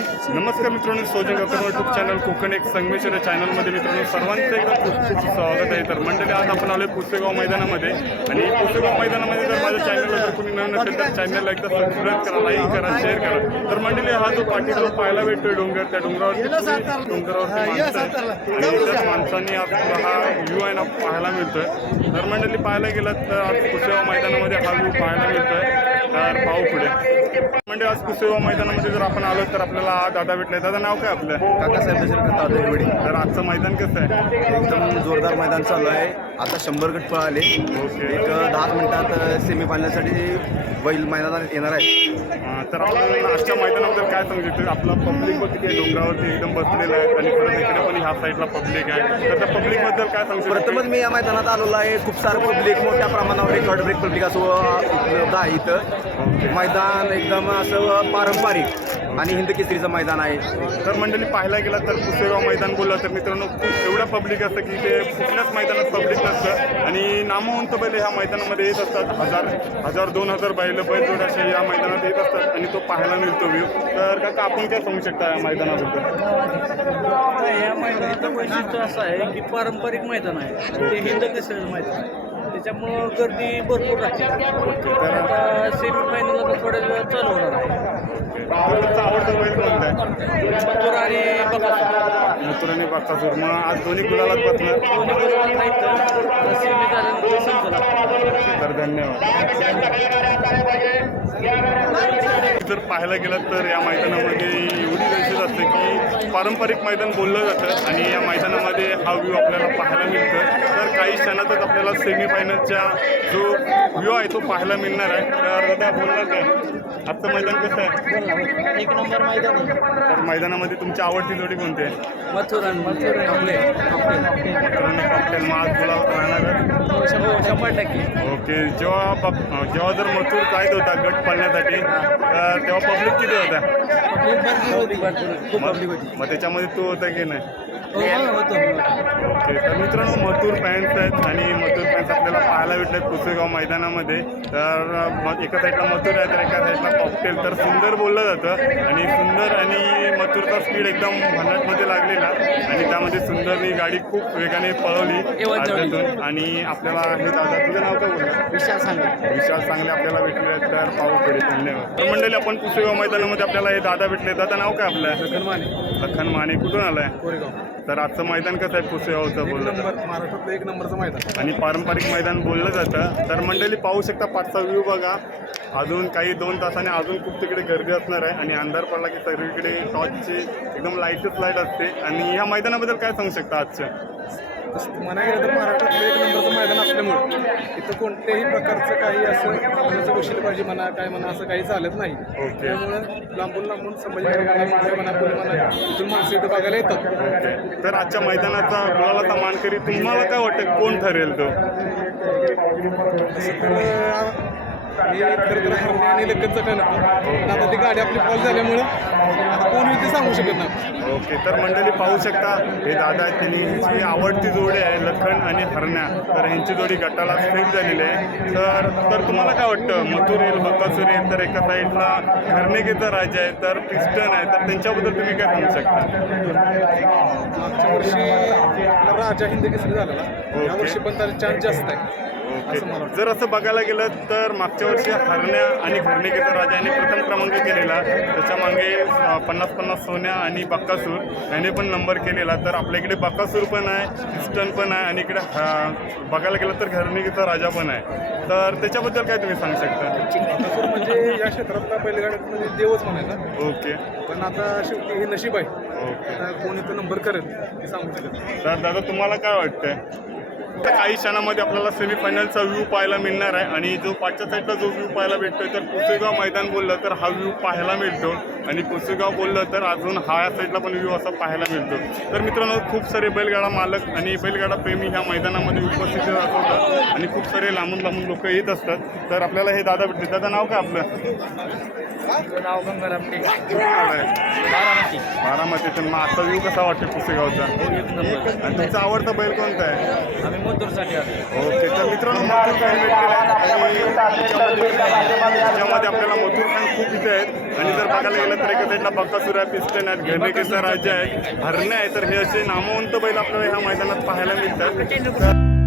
नमस्कार मित्रांनो Sojan Gautam YouTube channel Konkan एक संगमेश्वर या चॅनलमध्ये मित्रांनो सर्वांचं एकदम खूप खूप स्वागत आहे. तर मंडळी आज आपण आलोय पुसेगाव मैदानामध्ये. आणि पुसेगाव मैदानामध्ये जर माझ्या चॅनलला जर कोणी नवीन असेल तर चॅनलला एकदा सबस्क्राईब करा लाईक करा शेअर करा. तर मंडळी हा जो पाठीला पाहायला भेटतोय डोंगर त्या. आणि त्या माणसांनी आज हा व्ह्यू आहे ना पाहायला मिळतोय. तर मंडळी पाहायला गेलं तर आज पुसेगाव मैदानामध्ये हा व्ह्यू पाहायला मिळतोय. तर पाहू पुढे. म्हणजे आज कुसेवा मैदानामध्ये जर आपण आलो तर आपल्याला दादा भेटले दादा नाव काय आपलं? काकासाहेब दशरथ तावडे हिरवडी. तर आजचं मैदान कसं आहे? एकदम जोरदार मैदान चालू आहे. आता शंभर गट पळाले. ओके. एक दहा मिनिटात सेमी फायनलसाठी बैल मैदानात येणार आहे तर आपण आजच्या मैदानाबद्दल काय सांगू शकतो आपलं पब्लिक पण किती आहे डोंगरावरती एकदम बसलेलं आहे आणि परत इकडे पण ह्या साईडला पब्लिक आहे. तर त्या पब्लिकबद्दल काय सांगू प्रथमच मी या मैदानात आलेलो आहे. खूप सारं पब्लिक मोठ्या प्रमाणावर रेकॉर्ड ब्रेक पब्लिक असं उपलब्ध आहे इथं. मैदान एकदम असं पारंपरिक आणि हिंद केसरीचं मैदान आहे. तर मंडळी पाहायला गेला तर पुसेगाव मैदान बोललं तर मित्रांनो खूप एवढं पब्लिक असतं की ते कुठल्याच मैदानात पब्लिक नसतं. आणि नामवंत बैल ह्या मैदानामध्ये येत असतात. हजार हजार दोन हजार बैल बैल असे या मैदानात येत असतात आणि तो पाहायला मिळतो व्ह्यू तर काका आपण काय सांगू शकता या मैदानाबद्दल? या मैदानाचं वैशिष्ट्य असं आहे की पारंपरिक मैदान आहे. ते हिंद केसरीचं मैदान आहे. त्याच्यामुळं गर्दी भरपूर राहते. तर आता सेमीफायनल आता थोड्या वेळात चालू होणार आहे तर तुमचा आवडता बैल कोणता आहे मथुर आणि मथुर आणि बाकासूर मग आज दोन्ही गुलालात बसणार. तर धन्यवाद. जर पाहायला गेलं तर या मैदानामध्ये एवढी वैशिष्ट्य असते की पारंपरिक मैदान बोललं जातं आणि या मैदानामध्ये हा व्ह्यू आपल्याला पाहायला मिळतं. तर काही क्षणातच आपल्याला सेमीफायनलच्या जो व्ह्यू आहे तो पाहायला मिळणार आहे. तर दादा बोलणार काय? आजचं मैदान कसं आहे? एक नंबर मैदान आहे. तर मैदानामध्ये तुमची आवडती जोडी कोणती आहे? मथुर. आणि मथुर. आणि आपले मित्रांनो कॉकटेल मग आज गुलाब राहणार आहे. शंभर टक्के. ओके जेव्हा जेव्हा जर मथुर जायत होता गट पाळण्यासाठी तर तेव्हा पब्लिक किती होता भरपूर होती. भरपूर खूप मग पब्लिक होती मग त्याच्यामध्ये तू होता की नाही? ओके तर मित्रांनो मथुर फॅन्स आहेत आणि मथुर फॅन्स आपल्याला पाहायला भेटलेत पुसेगाव मैदानामध्ये. तर मग एका साईडला मथुर आहे तर एका साईडला कॉकटेल तर सुंदर बोललं जातं आणि सुंदर आणि मथुरचा स्पीड एकदम भन्नाटमध्ये लागलेला. आणि त्यामध्ये सुंदरनी गाडी खूप वेगाने पळवली आणि आपल्याला हे दादा तुझं नाव काय बोललं? विशाल सांगा विशाल चांगले आपल्याला भेटले आहेत तर पाहू पुढे. धन्यवाद. तर मंडळी आपण पुसेगाव मैदानामध्ये आपल्याला हे दादा भेटले दादा नाव काय आपलं? लखन माने कुठून आलाय? कोरेगाव. तर आजचं मैदान कसं आहे? पुसेगावचं बोललं तर. महाराष्ट्रातलं एक नंबरचं मैदान. आणि पारंपरिक मैदान बोललं जातं. तर मंडळी पाहू शकता पाचचा व्ह्यू बघा. अजून काही दोन तासाने अजून खूप तिकडे गर्दी असणार आहे. आणि अंधार पडला की सगळीकडे टॉर्चची एकदम लाईटच लाइट असते. आणि ह्या मैदानाबद्दल काय सांगू शकता आजच्या म्हणा गेलं तर महाराष्ट्रातलं एक नंबरचं मैदान असल्यामुळे इथं कोणत्याही प्रकारचं काही असं पाहिजे म्हणा काय म्हणा असं काही चालत नाही. त्यामुळं लांबून लांबून संभाजीनगर म्हणा पुणे म्हणा इथून माणसं इथं बघायला येतात. तर आजच्या मैदानाचा गुलालाचा मानकरी तुम्हाला काय वाटतं? कोण ठरेल तो? हे खरं तर हरणे आणि काय नव्हतं आता ती गाडी आपली फॉल झाल्यामुळं आता कोण होईल ते सांगू शकत नाही. ओके तर मंडळी पाहू शकता हे दादा आहेत त्यांनी ह्यांची आवडती जोडी आहे लखन आणि हरण्या. तर ह्यांची जोडी गटाला फिक्स झालेली आहे. तर तर तुम्हाला काय वाटतं? मथुर येईल बकासूर येईल तर एका साईडला हरणेकेचा राजा आहे तर पिस्टन आहे तर त्यांच्याबद्दल तुम्ही काय सांगू शकता? मागच्या वर्षी राजा हिंद केसरी झालेला. या वर्षी पण त्याला चान्स जास्त आहे. असं मला ओके जर असं बघायला गेलं तर मागच्या वर्षी हरण्या आणि घरणेकेचा राजा यांनी प्रथम क्रमांक केलेला. त्याच्यामागे अं, पन्नास पन्नास सोन्या आणि बक्कासूर याने पण नंबर केलेला. तर आपल्या इकडे बक्कासूर पण आहे पिस्टन पण आहे आणि इकडे बघायला गेलं तर घरणेकेचा राजा पण आहे. तर त्याच्याबद्दल काय तुम्ही सांगू शकता? म्हणजे या क्षेत्रातला बैलगाड्यात म्हणजे देवच म्हणायचा ओके. पण आता शेवटी हे नशीब आहे. ओके. आता कोण इथं नंबर करेल हे सांगू शकत नाही. तर दादा तुम्हाला काय वाटतंय? काही क्षणामध्ये आपल्याला सेमीफायनलचा व्ह्यू पाहायला मिळणार आहे. आणि जो पाचच्या साईडला जो व्ह्यू पाहायला भेटतोय तर पुसेगाव मैदान बोललं तर हा व्ह्यू पाहायला मिळतो. आणि पुसेगाव बोललं तर अजून हा या साईडला पण व्ह्यू असा पाहायला मिळतो. तर मित्रांनो खूप सारे बैलगाडा मालक आणि बैलगाडा प्रेमी ह्या मैदानामध्ये उपस्थित असतात आणि खूप सारे लांबून लांबून लोक येत असतात. तर आपल्याला हे दादा भेटते दादा नाव काय आपलं? नाव गंगाराम आलंय? बारामती. बारामतीतून मग आता व्ह्यू कसा वाटतो पुसेगावचा नंबर. आणि तुमचा आवडता बैल कोणता आहे? आम्ही ओके तर मित्रांनो मथुर आणि त्याच्यामध्ये आपल्याला मथुर फॅन खूप इथे आहेत. आणि जर बघायला गेलं तर एका साईडला बक्कासूर आहे पिस्टन आहेत घरनेकेचा राज्य आहे हरणे आहे तर हे असे नामवंत बैल आपल्याला ह्या मैदानात पाहायला मिळतात.